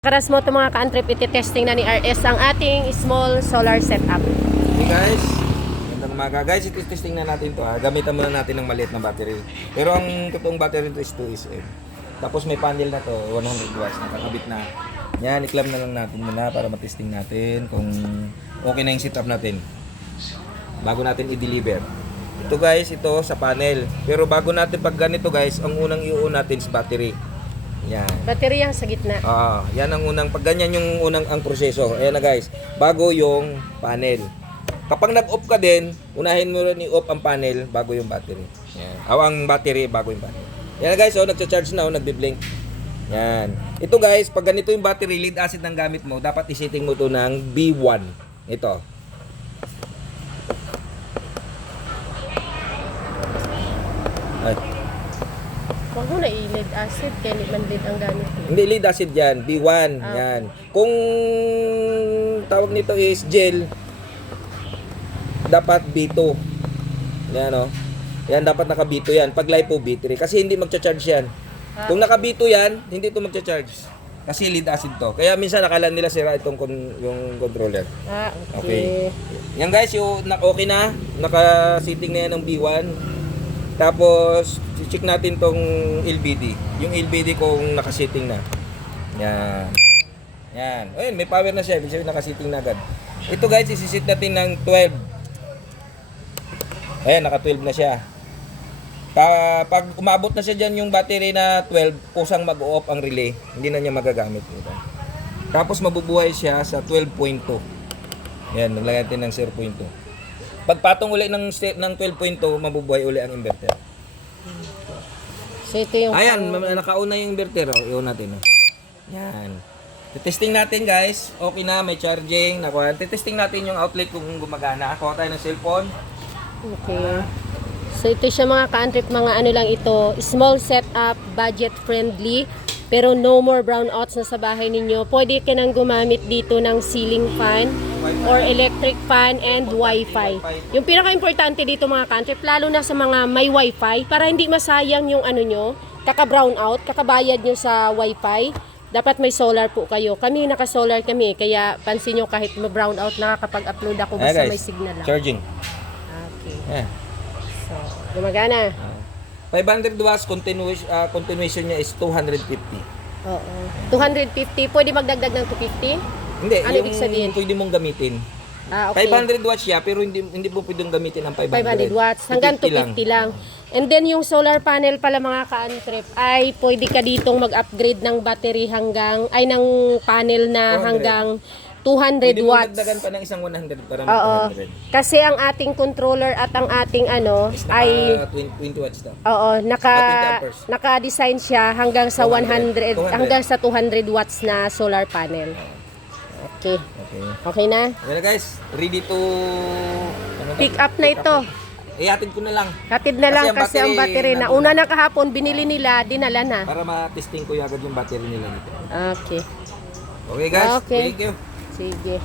Karas mo ito mga ka-antrip, iti-testing na ni RS ang ating small solar setup. Hey guys, magandang umaga. Guys, iti-testing na natin to. Gamitan muna natin ng maliit na battery. Pero ang totoong battery nito is 2SM. Tapos may panel na to, 100 watts, nakakabit na. Yan, i-clamp na lang natin muna para matesting natin kung okay na yung setup natin. Bago natin i-deliver. Ito guys, ito sa panel. Pero bago natin pag ganito guys, ang unang i-on natin is battery. Yan. Baterya sa gitna. Yan ang unang, pag ganyan yung unang ang proseso. Ayan na guys, bago yung panel. Kapag nag-off ka din, unahin mo rin i-off ang panel bago yung battery. Yan. Ang battery bago yung panel. Yan na guys, nagcha-charge na, nagbi-blink. Yan. Ito guys, pag ganito yung battery, lead acid ng gamit mo, dapat isetting mo to ng B1. Ito. Ay. Huwag mo na i-lead acid, kaya hindi man lead ang gamit mo. Hindi lead acid yan, B1. Yan. Kung tawag nito is gel, dapat B2. Yan o. Yan, dapat naka B2 yan. Pag lipo, B3. Kasi hindi magcha-charge yan. Kung naka B2 yan, hindi ito magcha-charge. Kasi lead acid to. Kaya minsan nakala nila sira itong yung controller. Okay. Yan guys, yung okay na. Naka-sitting na yan ng B1. Tapos, check natin tong LVD. Yung LVD kung nakasitting na. Yan. Yan. Ayun, may power na siya. Ibig sabihin nakasitting na agad. Ito guys, isisit natin ng 12. Ayan, naka-12 na siya. Pag umabot na siya dyan yung battery na 12, kusang mag-off ang relay. Hindi na niya magagamit. Ito. Tapos mabubuhay siya sa 12.2. Yan, naglagay natin ng 0.2. Pagpatong uli ng 12.2, mabubuhay uli ang inverter. So ito yung... Ayan, nakauna yung inverter. I-on natin. Yan. Testing natin guys. Okay na, may charging. Testing natin yung outlet kung gumagana. Kuha tayo ng cellphone. Okay. So ito siya mga ka-antrip, mga ano lang ito. Small setup, budget friendly. Pero no more brownouts na sa bahay ninyo. Pwede ka nang gumamit dito ng ceiling fan or electric fan and wifi. Yung pinaka-importante dito mga ka-antrip, lalo na sa mga may wifi, para hindi masayang yung ano nyo, kaka-brownout, kakabayad nyo sa wifi, dapat may solar po kayo. Kami, naka-solar kami, kaya pansin nyo kahit ma-brownout, nakakapag-upload ako basta may signal lang. Charging. Okay. Yeah. So, gumagana. 500 watts, continuation niya is 250. Oo. 250, pwede magdagdag ng 250? Hindi, Ano ibig sabihin? pwede mong gamitin. Okay. 500 watts siya, pero hindi mo pwedeng gamitin ang 500. 500 watts, hanggang 250 lang. And then yung solar panel pala mga ka-antrip, ay pwede ka ditong mag-upgrade ng battery ng panel na 200. hanggang 200 Pwede mo watts. dagdagan pa ng isang 100 para Oo. mag 200. Kasi ang ating controller at ang ating Is ay 20 watts daw. oo, 20 amperes. naka-design siya hanggang sa 100 200. hanggang sa 200 watts na solar panel. Okay. Okay. Okay na? Okay na guys, ready to Pick up na ito. Ihatid ko na lang Hatid na lang kasi ang battery na nandun una na kahapon binili nila, dinala na. para ma-testing ko agad yung battery nila nito. Okay. Okay guys, Okay. thank you. Sige.